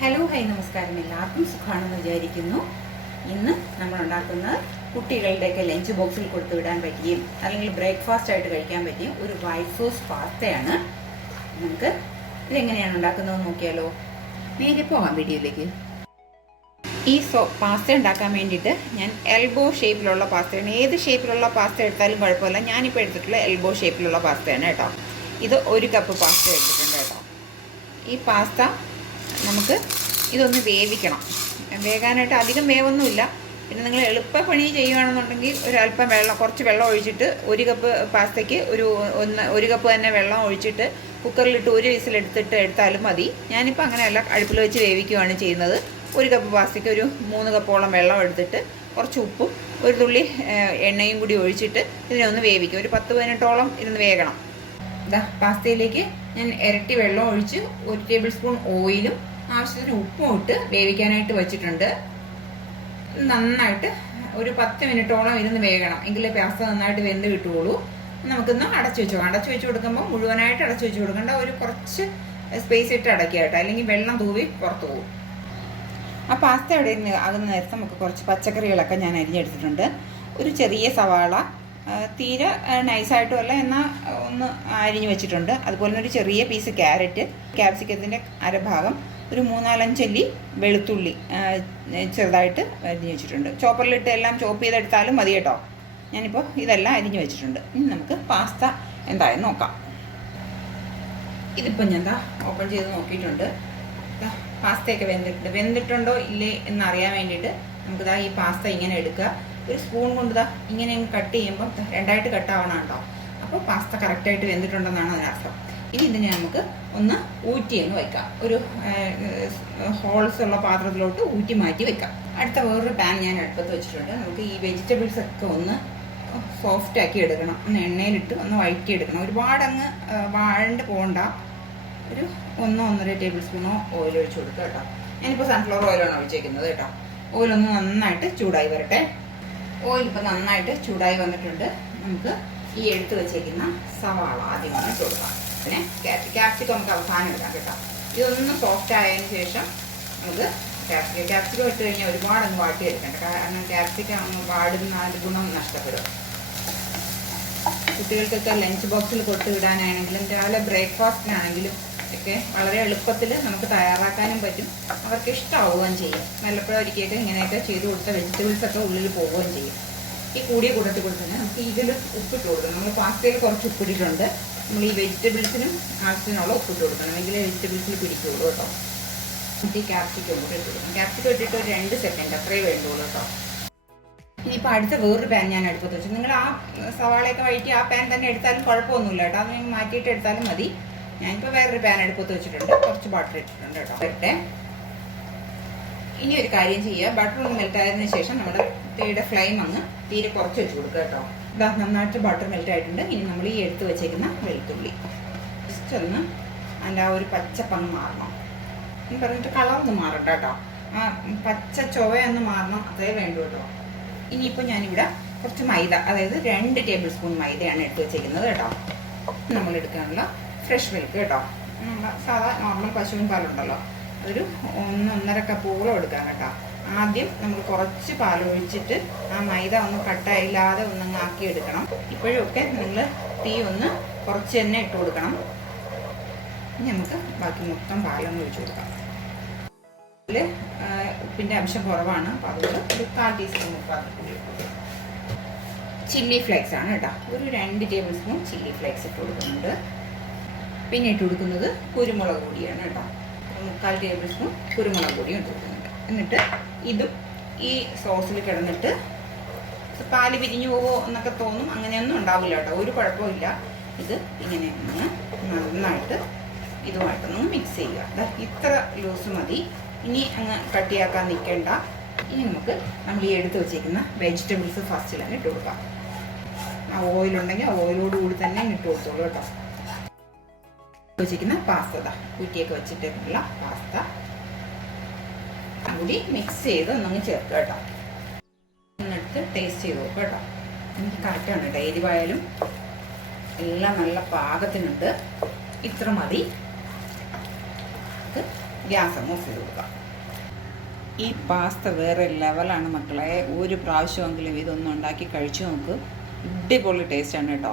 Hello high നമസ്കാരം. എല്ലാവർക്കും സുഖമാണെന്ന് വിചാരിക്കുന്നു. ഇന്ന് നമ്മൾ ഉണ്ടാക്കുന്നത് കുട്ടികളുടെയൊക്കെ ലഞ്ച് ബോക്സിൽ കൊടുത്തു വിടാൻ പറ്റിയും അല്ലെങ്കിൽ ബ്രേക്ക്ഫാസ്റ്റ് ആയിട്ട് കഴിക്കാൻ പറ്റിയും ഒരു വൈറ്റ് സോസ് പാസ്തയാണ്. നമുക്ക് ഇതെങ്ങനെയാണ് ഉണ്ടാക്കുന്നത് നോക്കിയാലോ. നേരെ പോകാം വീഡിയോയിലേക്ക്. ഈ പാസ്ത ഉണ്ടാക്കാൻ വേണ്ടിയിട്ട് ഞാൻ എൽബോ ഷേപ്പിലുള്ള പാസ്തയാണ്. ഏത് ഷേപ്പിലുള്ള പാസ്ത എടുത്താലും കുഴപ്പമില്ല. ഞാനിപ്പോൾ എടുത്തിട്ടുള്ള എൽബോ ഷേപ്പിലുള്ള പാസ്തയാണ് കേട്ടോ. ഇത് 1 കപ്പ് പാസ്ത എടുത്തിട്ടുണ്ട് കേട്ടോ. ഈ പാസ്ത നമുക്ക് ഇതൊന്ന് വേവിക്കണം. വേകാനായിട്ട് അധികം വേവൊന്നുമില്ല. പിന്നെ നിങ്ങൾ എളുപ്പപ്പണി ചെയ്യുകയാണെന്നുണ്ടെങ്കിൽ കുറച്ച് വെള്ളം ഒഴിച്ചിട്ട് 1 കപ്പ് പാസ്തയ്ക്ക് ഒരു കപ്പ് തന്നെ വെള്ളം ഒഴിച്ചിട്ട് കുക്കറിലിട്ട് 1 വിസിലെടുത്തിട്ട് എടുത്താലും മതി. ഞാനിപ്പോൾ അങ്ങനെയല്ല, അടുപ്പിൽ വെച്ച് വേവിക്കുകയാണ് ചെയ്യുന്നത്. 1 കപ്പ് പാസ്തയ്ക്ക് ഒരു 3 കപ്പോളം വെള്ളം എടുത്തിട്ട് കുറച്ച് ഉപ്പും ഒരു തുള്ളി എണ്ണയും കൂടി ഒഴിച്ചിട്ട് ഇതിനൊന്ന് വേവിക്കും. ഒരു 10-15 ഇരുന്ന് വേകണം. പാസ്തയിലേക്ക് ഞാൻ ഇരട്ടി വെള്ളം ഒഴിച്ച് 1 ടേബിൾ സ്പൂൺ ഓയിലും ആവശ്യത്തിന് ഉപ്പും ഇട്ട് വേവിക്കാനായിട്ട് വെച്ചിട്ടുണ്ട്. നന്നായിട്ട് ഒരു 10 മിനിറ്റോളം ഇരുന്ന് വേകണം. എങ്കിലേ പാസ്ത നന്നായിട്ട് വെന്ത് കിട്ടുകയുള്ളൂ. നമുക്കിന്ന് അടച്ചു വെച്ച് കൊടുക്കുമ്പോൾ മുഴുവനായിട്ട് അടച്ചു വെച്ച് കൊടുക്കേണ്ട. ഒരു കുറച്ച് സ്പേസ് ഇട്ട് അടയ്ക്കുക കേട്ടോ, അല്ലെങ്കിൽ വെള്ളം തൂവി പുറത്തു പോകും. ആ പാസ്ത അവിടെ ആകുന്ന നേരത്തെ നമുക്ക് കുറച്ച് പച്ചക്കറികളൊക്കെ ഞാൻ അരിഞ്ഞെടുത്തിട്ടുണ്ട്. ഒരു ചെറിയ സവാള, തീരെ നൈസായിട്ടും അല്ല എന്നാൽ ഒന്ന് അരിഞ്ഞ് വെച്ചിട്ടുണ്ട്. അതുപോലെ തന്നെ ഒരു ചെറിയ പീസ് ക്യാരറ്റ്, ക്യാപ്സിക്കത്തിൻ്റെ അരഭാഗം, ഒരു 3-4 അല്ലി വെളുത്തുള്ളി ചെറുതായിട്ട് അരിഞ്ഞ് വെച്ചിട്ടുണ്ട്. ചോപ്പറിലിട്ട് എല്ലാം ചോപ്പ് ചെയ്തെടുത്താലും മതി കേട്ടോ. ഞാനിപ്പോൾ ഇതെല്ലാം അരിഞ്ഞ് വെച്ചിട്ടുണ്ട്. ഇനി നമുക്ക് പാസ്ത എന്തായാലും നോക്കാം. ഇതിപ്പോൾ ഞാൻ ഓപ്പൺ ചെയ്ത് നോക്കിയിട്ടുണ്ട്. പാസ്തയൊക്കെ വെന്തിട്ടുണ്ടോ ഇല്ലേ എന്നറിയാൻ വേണ്ടിയിട്ട് നമുക്ക് ഈ പാസ്ത ഇങ്ങനെ എടുക്കുക. ഒരു സ്പൂൺ കൊണ്ട് ഇങ്ങനെ കട്ട് ചെയ്യുമ്പോൾ 2ആയിട്ട് കട്ടാവണം കേട്ടോ. അപ്പോൾ പാസ്ത കറക്റ്റായിട്ട് വെന്തിട്ടുണ്ടെന്നാണ് അതിനർത്ഥം. ഇനി ഇതിനെ നമുക്ക് ഒന്ന് ഊറ്റിയൊന്ന് വയ്ക്കാം. ഒരു ഹോൾസ് ഉള്ള പാത്രത്തിലോട്ട് ഊറ്റി മാറ്റി വെക്കാം. അടുത്ത വേറൊരു പാൻ ഞാൻ അടുപ്പത്ത് വെച്ചിട്ടുണ്ട്. നമുക്ക് ഈ വെജിറ്റബിൾസ് ഒക്കെ ഒന്ന് സോഫ്റ്റ് ആക്കി എടുക്കണം. ഒന്ന് എണ്ണയിലിട്ട് ഒന്ന് വഴറ്റി എടുക്കണം. ഒരുപാട് അങ്ങ് വഴണ്ട് പോകണ്ട. ഒരു 1-1.5 ടേബിൾ സ്പൂണോ ഓയിൽ ഒഴിച്ച് കൊടുക്കുക കേട്ടോ. ഞാനിപ്പോൾ സൺഫ്ലവർ ഓയിലാണ് ഒഴിച്ചേക്കുന്നത് കേട്ടോ. ഓയിലൊന്ന് നന്നായിട്ട് ചൂടായി വരട്ടെ. ഓയിൽ ഇപ്പോൾ നന്നായിട്ട് ചൂടായി വന്നിട്ടുണ്ട്. നമുക്ക് ഈ എടുത്ത് വെച്ചേക്കുന്ന സവാള ആദ്യം ഒന്ന് ഇട്ട് കൊടുക്കാം. പിന്നെ ക്യാപ്സിക്കം നമുക്ക് അവസാനം ഇടാം കേട്ടോ. ഇതൊന്ന് സോഫ്റ്റ് ആയതിനു ശേഷം നമുക്ക് ക്യാപ്സിക്കം ഇട്ട് കഴിഞ്ഞാൽ ഒരുപാട് അങ്ങ് വാട്ടിയെടുക്കണ്ട. കാരണം ക്യാപ്സിക്കം അങ്ങ് വാടുന്ന ഗുണം നഷ്ടപ്പെടും. കുട്ടികൾക്കൊക്കെ ലഞ്ച് ബോക്സിൽ കൊടുത്തു വിടാനാണെങ്കിലും രാവിലെ ബ്രേക്ക്ഫാസ്റ്റിനാണെങ്കിലും ഒക്കെ വളരെ എളുപ്പത്തിൽ നമുക്ക് തയ്യാറാക്കാനും പറ്റും. അവർക്ക് ഇഷ്ടമാവുകയും ചെയ്യും. വല്ലപ്പോഴും ഒരിക്കലൊക്കെ ഇങ്ങനെയൊക്കെ ചെയ്ത് കൊടുത്ത വെജിറ്റബിൾസൊക്കെ ഉള്ളിൽ പോവുകയും ചെയ്യും. ഈ കൂടിയ കൂട്ടത്തിൽ കൊടുത്തന്നെ നമുക്ക് ഇതിൽ ഉപ്പിട്ട് കൊടുക്കണം. നമ്മൾ പാസ്തയിൽ കുറച്ച് ഉപ്പിട്ടിട്ടുണ്ട്. നമ്മൾ ഈ വെജിറ്റബിൾസിനും ആവശ്യത്തിനുള്ള ഉപ്പിട്ട് കൊടുക്കണം. എങ്കിലേ വെജിറ്റബിൾസിൽ പിടിക്കുള്ളൂ കേട്ടോ. എന്നിട്ട് ഈ ക്യാപ്സിക്കം കൂടെ ഇട്ട് കൊടുക്കണം. ക്യാപ്സിക്കം ഇട്ടിട്ട് ഒരു 2 സെക്കൻഡ് അത്രേ വേണ്ടുള്ളൂ കേട്ടോ. ഇനിയിപ്പോൾ അടുത്ത വേറൊരു പാൻ ഞാൻ അടുപ്പത്ത് വെച്ചു. നിങ്ങൾ ആ സവാളയൊക്കെ വഴറ്റി ആ പാൻ തന്നെ എടുത്താലും കുഴപ്പമൊന്നുമില്ല കേട്ടോ. അത് നിങ്ങൾ മാറ്റിയിട്ട് എടുത്താലും മതി. ഞാനിപ്പോൾ വേറൊരു പാൻ അടുപ്പത്ത് വെച്ചിട്ടുണ്ട്. കുറച്ച് ബട്ടർ ഇട്ടിട്ടുണ്ട് കേട്ടോ. വരട്ടെ. ഇനി ഒരു കാര്യം ചെയ്യുക. ബട്ടർ ഒന്ന് മെൽറ്റ് ആയതിനു ശേഷം നമ്മുടെ തീയുടെ ഫ്ലെയിം അങ്ങ് തീരെ കുറച്ച് വെച്ച് കൊടുക്കുക കേട്ടോ. നന്നായിട്ട് ബട്ടർ മെൽറ്റ് ആയിട്ടുണ്ട്. ഇനി നമ്മൾ ഈ എടുത്ത് വെച്ചേക്കുന്ന വെളുത്തുള്ളി ജസ്റ്റ് ഒന്ന് അതിൻ്റെ ആ ഒരു പച്ചപ്പങ്ങ് മാറണം എന്ന് പറഞ്ഞിട്ട് കളറൊന്ന് മാറണ്ട കേട്ടോ. ആ പച്ച ചൊവയൊന്ന് മാറണം, അതേ വേണ്ടു കേട്ടോ. ഇനിയിപ്പോൾ ഞാനിവിടെ കുറച്ച് മൈദ, അതായത് 2 ടേബിൾ സ്പൂൺ മൈദയാണ് എടുത്ത് വെച്ചേക്കുന്നത് കേട്ടോ. നമ്മൾ എടുക്കാനുള്ള ഫ്രഷ് മിൽക്ക് കേട്ടോ. സാധാ നോർമൽ പശുവിൻ പാലുണ്ടല്ലോ, അതൊരു 1-1.5 കപ്പോളം എടുക്കാം കേട്ടോ. ആദ്യം നമ്മൾ കുറച്ച് പാലൊഴിച്ചിട്ട് ആ മൈദ ഒന്ന് കട്ടയില്ലാതെ ഒന്നങ്ങ് ആക്കി എടുക്കണം. ഇപ്പോഴൊക്കെ നിങ്ങൾ തീ ഒന്ന് കുറച്ച് തന്നെ ഇട്ട് കൊടുക്കണം. ഇനി നമുക്ക് ബാക്കി മൊത്തം പാലൊന്ന് ഒഴിച്ച് കൊടുക്കാം. അതിൽ ഉപ്പിൻ്റെ അംശം കുറവാണ്. അപ്പോൾ അതുകൊണ്ട് ഒരു 1/4 ടീസ്പൂൺ ഉപ്പ്. ചില്ലി ഫ്ലേക്സ് ആണ് കേട്ടോ. ഒരു 2 ടേബിൾ സ്പൂൺ ചില്ലി ഫ്ലേക്സ് ഇട്ട് കൊടുക്കുന്നുണ്ട്. പിന്നെ ഇട്ട് കൊടുക്കുന്നത് കുരുമുളക് പൊടിയാണ് കേട്ടോ. 1/4 ടേബിൾ സ്പൂൺ കുരുമുളക് പൊടിയും ഇട്ട് കൊടുക്കുന്നുണ്ട്. എന്നിട്ട് ഇതും ഈ സോസിൽ കിടന്നിട്ട് പാല് പിരിഞ്ഞു പോവോ എന്നൊക്കെ തോന്നും. അങ്ങനെയൊന്നും ഉണ്ടാവില്ല കേട്ടോ. ഒരു കുഴപ്പമില്ല. ഇത് ഇങ്ങനെ ഒന്ന് നന്നായിട്ട് ഇതുമായിട്ടൊന്ന് മിക്സ് ചെയ്യുക. ഇത്ര ലൂസ് മതി. ഇനി അങ്ങ് കട്ടിയാക്കാൻ നിൽക്കേണ്ട. ഇനി നമുക്ക് നമ്മൾ ഈ എടുത്ത് വെച്ചേക്കുന്ന വെജിറ്റബിൾസ് ഫസ്റ്റിൽ തന്നെ ഇട്ട് കൊടുക്കാം. ആ ഓയിലുണ്ടെങ്കിൽ ആ ഓയിലോടുകൂടി തന്നെ ഇട്ട് കൊടുത്തോളൂ കേട്ടോ. വെച്ചിരിക്കുന്ന പാസ്ത കുറ്റിയൊക്കെ വെച്ചിട്ടുള്ള പാസ്ത കൂടി മിക്സ് ചെയ്ത് ഒന്നങ്ങ് ചേർക്കുക കേട്ടോ. എന്നിട്ട് ടേസ്റ്റ് ചെയ്ത് നോക്കുക കേട്ടോ. എനിക്ക് കറക്റ്റാണ് കേട്ടോ. എരിവായാലും എല്ലാം നല്ല പാകത്തിനുണ്ട്. ഇത്ര മതി. ഗ്യാസ് ഓഫ് ചെയ്ത് കൊടുക്കാം. ഈ പാസ്ത വേറെ ലെവലാണ് മക്കളെ. ഒരു പ്രാവശ്യമെങ്കിലും ഇതൊന്നും ഉണ്ടാക്കി കഴിച്ചു നോക്ക്. അടിപൊളി ടേസ്റ്റാണ് കേട്ടോ.